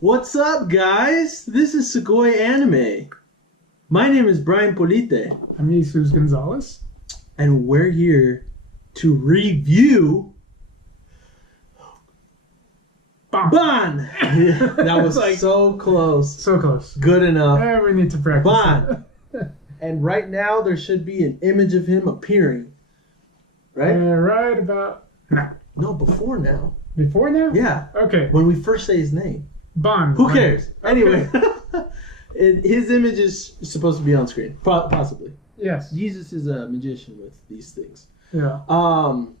What's up, guys? This is Sugoi Anime. My name is Brian Polite, I'm Jesus Gonzalez. and we're here to review Ban. That was Like- so close. So close. Good enough. We need to practice. Ban. And right now, there should be an image of him appearing. Right? Right about now. No, before now. Before now? Yeah. Okay. When we first say his name. Bond. Who cares? Okay. Anyway, his image is supposed to be on screen. Possibly. Yes. Jesus is a magician with these things. Yeah.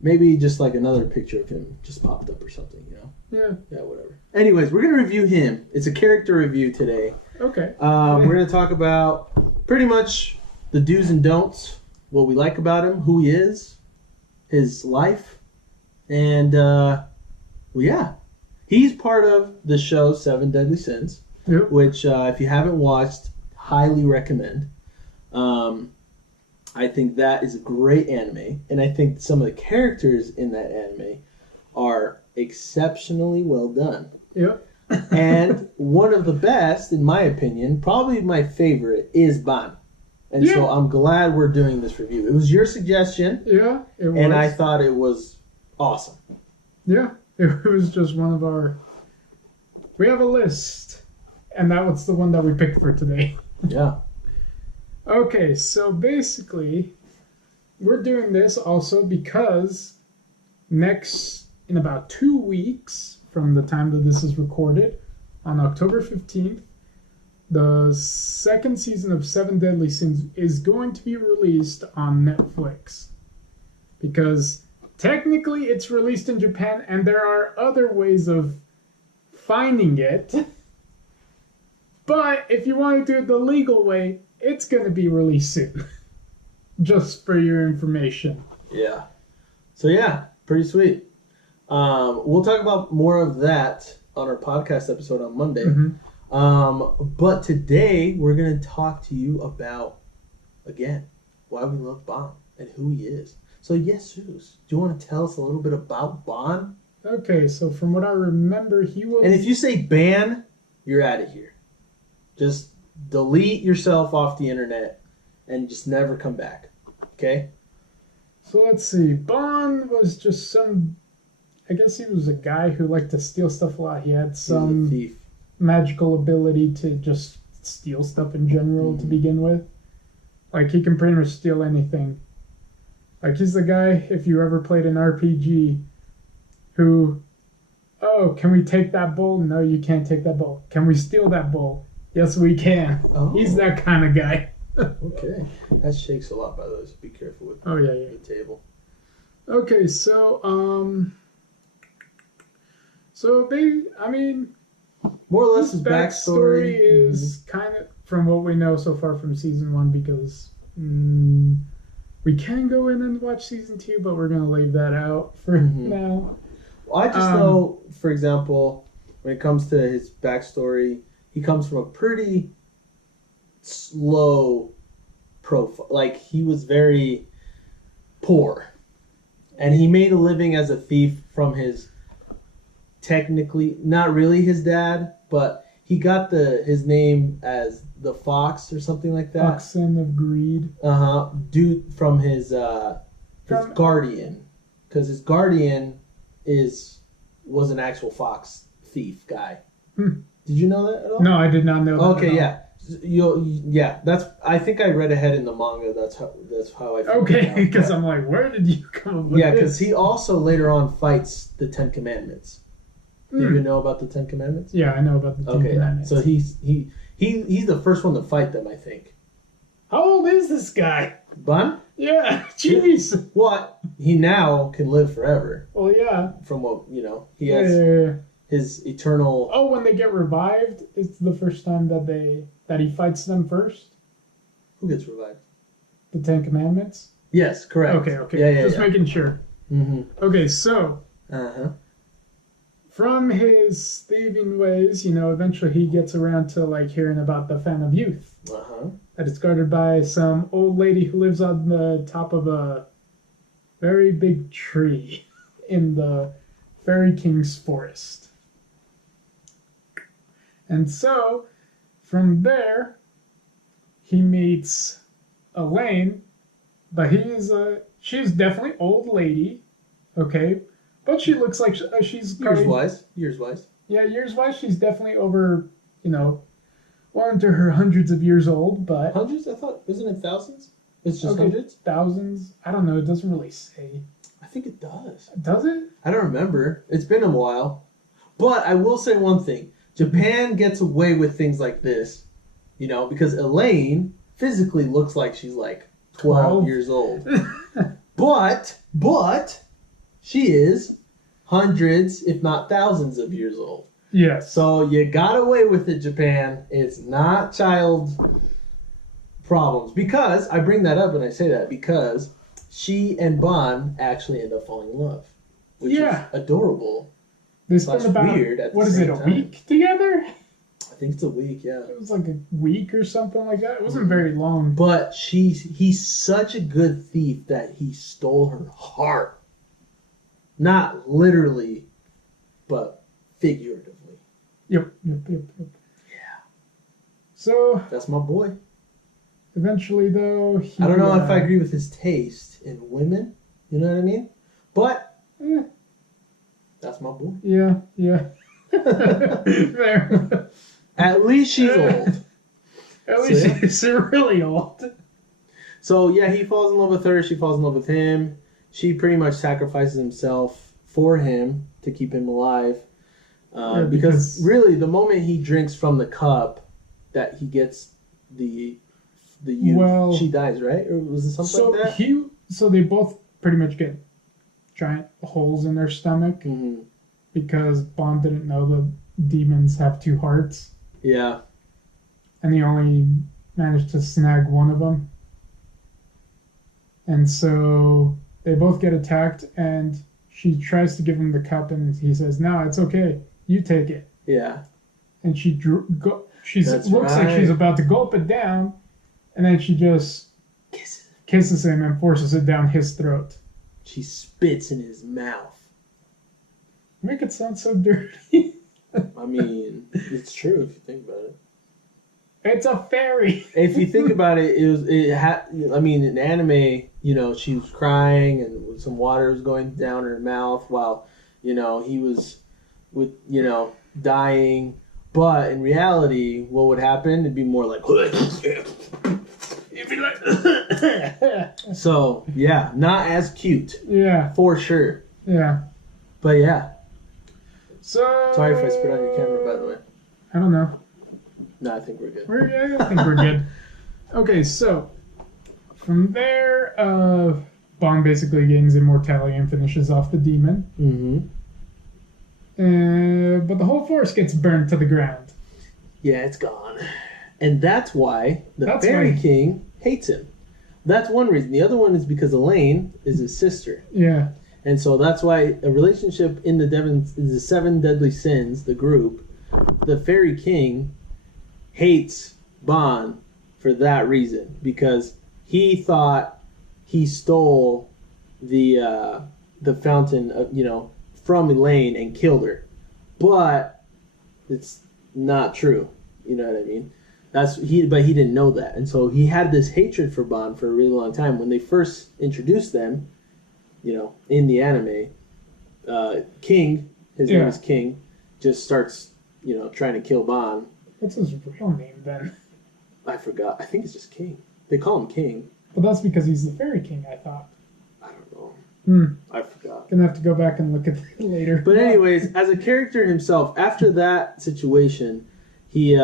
Maybe just like another picture of him just popped up or something, you know? Yeah. Yeah, whatever. Anyways, we're going to review him. It's a character review today. Okay. We're going to talk about pretty much the do's and don'ts, what we like about him, who he is, his life, and, well, yeah. He's part of the show Seven Deadly Sins, Yep. which, if you haven't watched, highly recommend. I think that is a great anime, and I think some of the characters in that anime are exceptionally well done. Yep. And one of the best, in my opinion, probably my favorite, is Ban. And so Yeah. I'm glad we're doing this review. It was your suggestion, Yeah. It was. and I thought it was awesome. Yeah. It was just one of our. We have a list, and that was the one that we picked for today. Yeah. Okay, so basically, we're doing this also because in about 2 weeks from the time that this is recorded, on October 15th, the second season of Seven Deadly Sins is going to be released on Netflix. Because technically it's released in Japan and there are other ways of finding it. But if you want to do it the legal way, it's going to be released soon. Just for your information. Yeah. So yeah, pretty sweet. We'll talk about more of that on our podcast episode on Monday. Mm-hmm. But today we're going to talk to you about, again, why we love Ban and who he is. So Jesus, do you want to tell us a little bit about Ban? Okay, so from what I remember, he was... And if you say ban, you're out of here. Just delete yourself off the internet and just never come back. Okay? So let's see. Bond was just some... I guess he was a guy who liked to steal stuff a lot. He had He's a some thief. magical ability to just steal stuff in general to begin with. Like, he can pretty much steal anything. Like, he's the guy, if you ever played an RPG, who... Oh, can we take that bowl? No, you can't take that bowl. Can we steal that bowl? Yes, we can. Oh. He's that kind of guy. Okay. That shakes a lot, by the way, so be careful with Oh, yeah. the table. Okay, so, I mean, More or less his his backstory backstory is kind of, from what we know so far from season 1, because we can go in and watch season 2, but we're going to leave that out for now. Well, I just know, for example, when it comes to his backstory, he comes from a pretty slow profile. Like, he was very poor. And he made a living as a thief from his, technically, not really his dad, but he got his name as the Fox or something like that. Oxen of Greed. Due from his guardian. Because his guardian was an actual fox thief guy. Did you know that at all? No, I did not know that. Okay, yeah. I think I read ahead in the manga. That's how I. Okay, because I'm like, where did you come up with Yeah, this? because he also later on fights the Ten Commandments. Do you know about the Ten Commandments? Yeah, I know about the Ten Commandments. So he's the first one to fight them, I think. How old is this guy? Ban? Yeah, jeez. What? He now can live forever. Well, yeah. From what he has his eternal. Oh, when they get revived, it's the first time that he fights them first. Who gets revived? The Ten Commandments. Yes, correct. Okay. Yeah, Just making sure. Mm-hmm. Okay, so. From his thieving ways, eventually he gets around to hearing about the Fan of Youth. That is guarded by some old lady who lives on the top of a very big tree in the Fairy King's forest. And so, from there, he meets Elaine, but she's definitely old lady, okay? But she looks like she's probably... Years-wise. Yeah, years-wise, she's definitely over, well into her hundreds of years old, but... Hundreds? I thought, isn't it thousands? It's just hundreds? Thousands? I don't know, it doesn't really say. I think it does. Does it? I don't remember. It's been a while. But I will say one thing. Japan gets away with things like this, because Elaine physically looks like she's like 12 years old. But she is hundreds, if not thousands of years old. Yes. So you got away with it, Japan. It's not child problems. Because, I bring that up and I say that because she and Bon actually end up falling in love. Which is adorable. They spent about, weird at what is it, a week together? I think it's a week, yeah. It was like a week or something like that. It wasn't very long. But he's such a good thief that he stole her heart. Not literally, but figuratively. Yep. Yeah. So... That's my boy. Eventually, though, I don't know if I agree with his taste in women. You know what I mean? But... That's my boy. Yeah. Fair. At least she's old. At least she's really old. So, yeah, he falls in love with her. She falls in love with him. She pretty much sacrifices himself for him to keep him alive. Because really, the moment he drinks from the cup that he gets the youth, she dies, right? Or was it something like that? So they both pretty much get giant holes in their stomach because Bond didn't know the demons have two hearts. Yeah. And he only managed to snag one of them. And so they both get attacked, and she tries to give him the cup, and he says, "No, it's okay. You take it." Yeah. And she looks like she's about to gulp it down, and then she just kisses him and forces it down his throat. She spits in his mouth. Make it sound so dirty. I mean, it's true if you think about it. It's a fairy. If you think about it, in anime, she was crying and some water was going down her mouth while, he was dying. But in reality, what would happen? It'd be more like... So, yeah, not as cute. Yeah. For sure. Yeah. But yeah. So... Sorry if I spit on your camera, by the way. I don't know. No, I think we're good. I think we're good. Okay, so... From there, Bond basically gains immortality and finishes off the demon. But the whole forest gets burned to the ground. Yeah, it's gone. And that's why the Fairy King hates him. That's one reason. The other one is because Elaine is his sister. Yeah. And so that's why a relationship in the Seven Deadly Sins, the group, the Fairy King hates Bond for that reason. Because he thought he stole the fountain, from Elaine and killed her. But it's not true. You know what I mean? But he didn't know that, and so he had this hatred for Bond for a really long time. When they first introduced them, in the anime, King, his name is King, just starts, trying to kill Bond. What's his real name then? I forgot. I think it's just King. They call him King. But that's because he's the Fairy King, I thought. I don't know. I forgot. Gonna have to go back and look at that later. But anyways, as a character himself, after that situation, he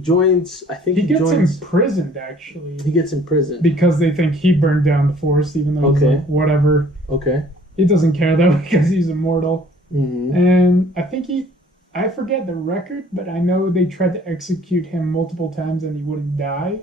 joins. I think he gets imprisoned. Actually, he gets imprisoned because they think he burned down the forest, even though he's like, whatever. Okay. He doesn't care though because he's immortal. And I think I forget the record, but I know they tried to execute him multiple times and he wouldn't die.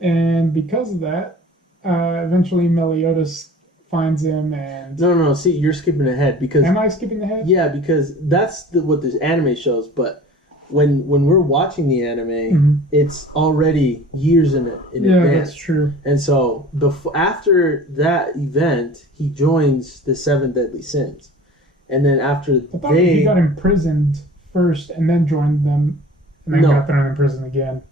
And because of that, eventually Meliodas finds him and... No. See, you're skipping ahead because... Am I skipping ahead? Yeah, because that's what this anime shows. But when we're watching the anime, it's already years in advance. Yeah, that's true. And so after that event, he joins the Seven Deadly Sins. And then after he got imprisoned first and then joined them and then No. got thrown in prison again.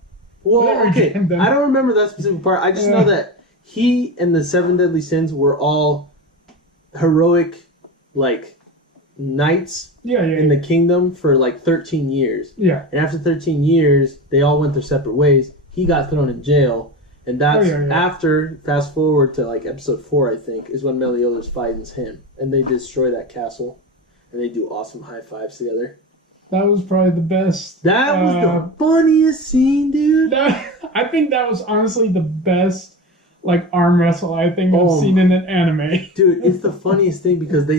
Well, They okay, regained them. I don't remember that specific part. I just know that he and the Seven Deadly Sins were all heroic, like, knights in the kingdom for, like, 13 years. Yeah. And after 13 years, they all went their separate ways. He got thrown in jail. And that's after, fast forward to, like, episode 4, I think, is when Meliodas fights him. And they destroy that castle. And they do awesome high fives together. That was probably the best. That was the funniest scene, dude. I think that was honestly the best, like, arm wrestle I think I've seen in an anime. Dude, it's the funniest thing because they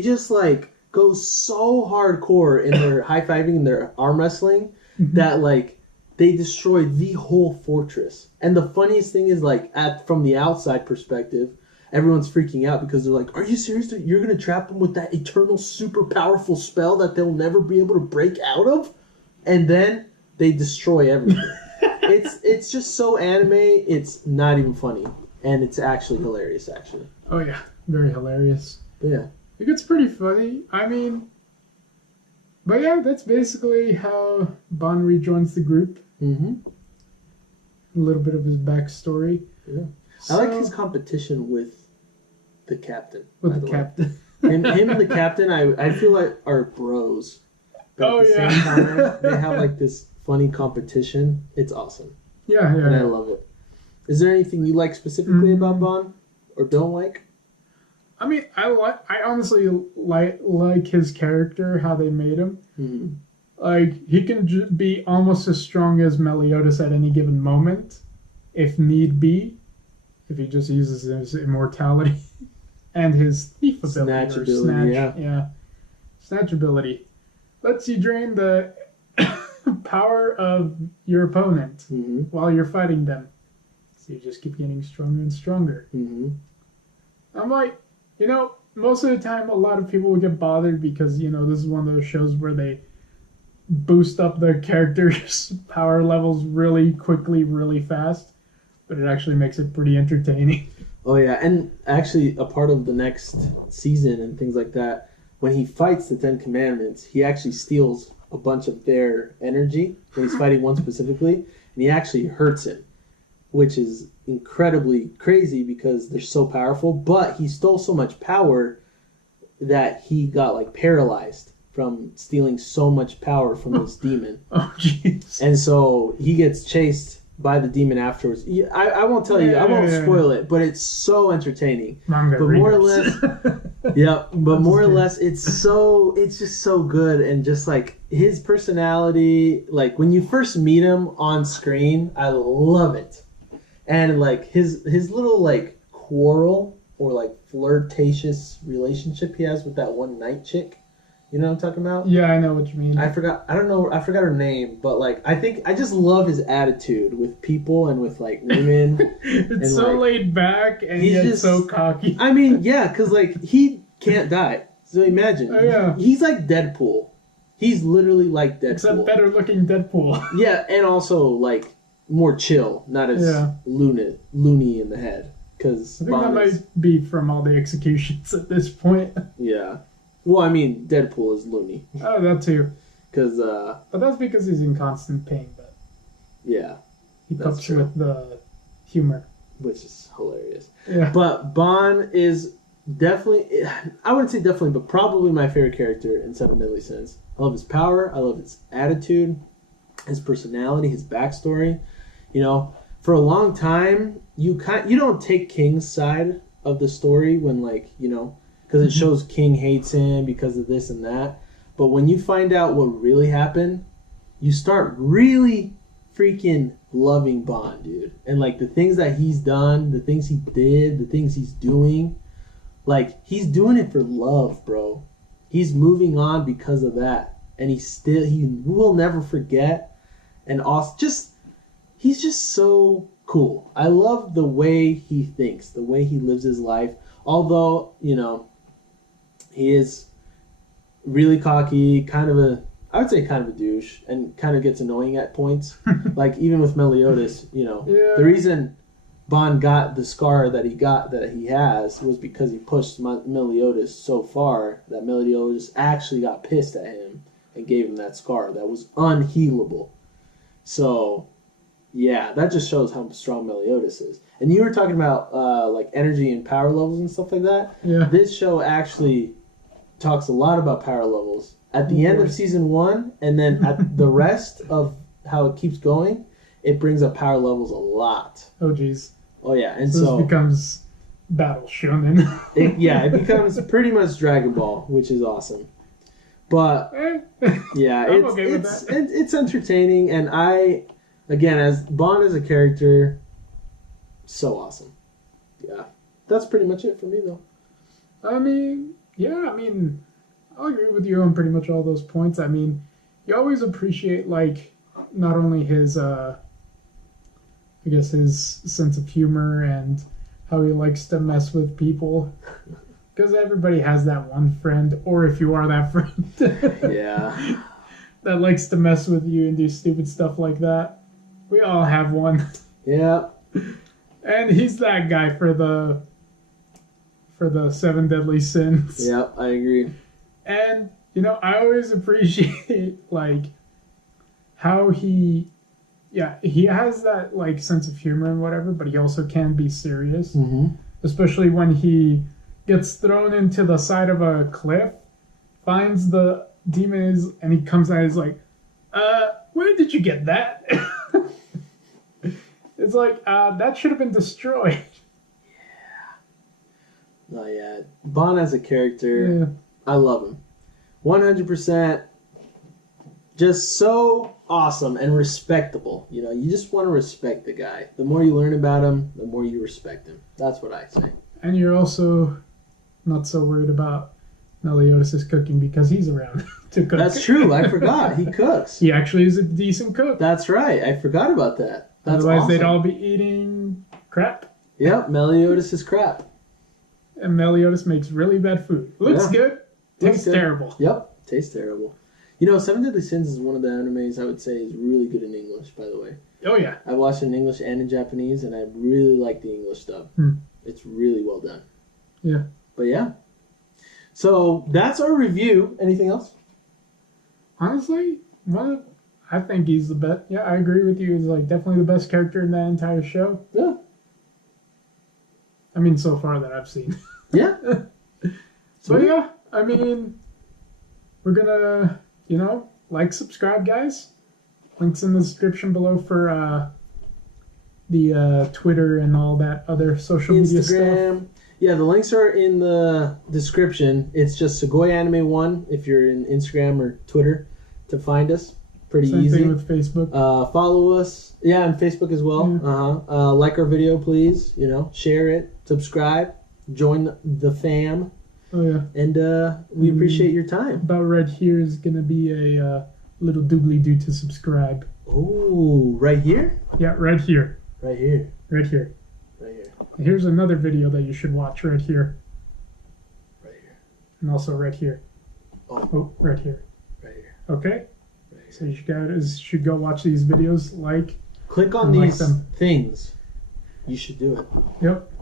just, like, go so hardcore in their high-fiving and their arm wrestling that, like, they destroy the whole fortress. And the funniest thing is, like, from the outside perspective, everyone's freaking out because they're like, are you serious? You're going to trap them with that eternal super powerful spell that they'll never be able to break out of? And then they destroy everything. It's just so anime, it's not even funny. And it's actually hilarious, actually. Oh, yeah. Very hilarious. But yeah. It gets pretty funny. I mean... But yeah, that's basically how Bon rejoins the group. Mm-hmm. A little bit of his backstory. Yeah. I like his competition with the captain. With the captain. Him and the captain, I feel like are bros. But at the same time, they have like this funny competition. It's awesome. Yeah. And I love it. Is there anything you like specifically about Bon? Or don't like? I mean, I honestly like his character, how they made him. Mm-hmm. Like, he can be almost as strong as Meliodas at any given moment, if need be, if he just uses his immortality and his thief ability. Snatch ability, yeah. Snatch ability. Lets you drain the power of your opponent while you're fighting them. So you just keep getting stronger and stronger. Mm-hmm. I'm like, most of the time a lot of people will get bothered because, this is one of those shows where they boost up their characters' power levels really quickly, really fast. But it actually makes it pretty entertaining. Oh, yeah. And actually, a part of the next season and things like that, when he fights the Ten Commandments, he actually steals a bunch of their energy when he's fighting one specifically, and he actually hurts him, which is incredibly crazy because they're so powerful. But he stole so much power that he got, like, paralyzed from stealing so much power from this demon. Oh, jeez. And so he gets chased by the demon afterwards. I won't tell you. I won't spoil it, but it's so entertaining. Manga but readers. more or less, yeah. But more or less, it's just so good, and just like his personality, like when you first meet him on screen, I love it, and like his little like quarrel or like flirtatious relationship he has with that one night chick. You know what I'm talking about? Yeah, I know what you mean. I forgot her name, but like I just love his attitude with people and with like women. It's so like, laid back and he's just so cocky. I mean, yeah, because like he can't die. So imagine, he's like Deadpool. He's literally like Deadpool, except better looking Deadpool. Yeah, and also like more chill, not as loony in the head. Because I think that might be from all the executions at this point. Yeah. Well, I mean, Deadpool is loony. Oh, that too. But that's because he's in constant pain, but... Yeah. He copes with the humor. Which is hilarious. Yeah. But Bon is definitely... I wouldn't say definitely, but probably my favorite character in Seven Deadly Sins. I love his power. I love his attitude. His personality. His backstory. For a long time, you don't take King's side of the story when, like, because it shows King hates him because of this and that. But when you find out what really happened, you start really freaking loving Bon, dude. And, like, the things that he's done, the things he did, the things he's doing. Like, he's doing it for love, bro. He's moving on because of that. And he will never forget. And also, he's just so cool. I love the way he thinks, the way he lives his life. Although, he is really cocky, I would say kind of a douche, and kind of gets annoying at points. Like, even with Meliodas, the reason Bon got the scar that he has was because he pushed Meliodas so far that Meliodas actually got pissed at him and gave him that scar that was unhealable. So, yeah, that just shows how strong Meliodas is. And you were talking about like energy and power levels and stuff like that. Yeah. This show actually talks a lot about power levels. At the end of season 1, and then at the rest of how it keeps going, it brings up power levels a lot. Oh, jeez. Oh, yeah. And so this becomes Battle Shonen. it becomes pretty much Dragon Ball, which is awesome. But, yeah, it's entertaining. And as Bond as a character, so awesome. Yeah. That's pretty much it for me, though. I mean, I'll agree with you on pretty much all those points. I mean, you always appreciate, like, not only his, his sense of humor and how he likes to mess with people. Because everybody has that one friend, or if you are that friend. Yeah. That likes to mess with you and do stupid stuff like that. We all have one. Yeah. And he's that guy for the 7 deadly sins. Yeah, I agree. And, I always appreciate, like, how he has that, like, sense of humor and whatever, but he also can be serious. Mm-hmm. Especially when he gets thrown into the side of a cliff, finds the demon, and he comes out and he's like, where did you get that? It's like, that should have been destroyed. Yeah. Oh, yeah. Bond as a character, I love him. 100%. Just so awesome and respectable. You just want to respect the guy. The more you learn about him, the more you respect him. That's what I say. And you're also not so worried about Meliodas' cooking because he's around to cook. That's true. I forgot. He cooks. He actually is a decent cook. That's right. I forgot about that. That's Otherwise, awesome. they'd all be eating crap. Yep, Meliodas is crap. And Meliodas makes really bad food. Looks good. Tastes terrible. Yep, tastes terrible. 7 Deadly Sins is one of the animes I would say is really good in English, by the way. Oh, yeah. I watched it in English and in Japanese, and I really like the English dub. It's really well done. Yeah. But yeah. So that's our review. Anything else? Honestly, I think he's the best. Yeah, I agree with you. He's like definitely the best character in that entire show. Yeah. I mean, so far that I've seen. Yeah. So yeah, I mean, we're gonna, subscribe, guys. Links in the description below for the Twitter and all that other social media stuff. Yeah, the links are in the description. It's just Sugoi Anime 1 if you're in Instagram or Twitter to find us. Pretty easy. Same thing with Facebook. Follow us. Yeah, on Facebook as well. Yeah. Like our video, please. Share it. Subscribe. Join the fam. Oh, yeah. And we appreciate your time. About right here is going to be a little doobly-doo to subscribe. Oh, right here? Yeah, right here. Right here. Right here. Right here. Here's another video that you should watch right here. Right here. And also right here. Oh, right here. Right here. Okay? Right here. So you guys should go watch these videos, click on these things. You should do it. Yep.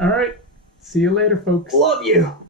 All right. See you later, folks. Love you.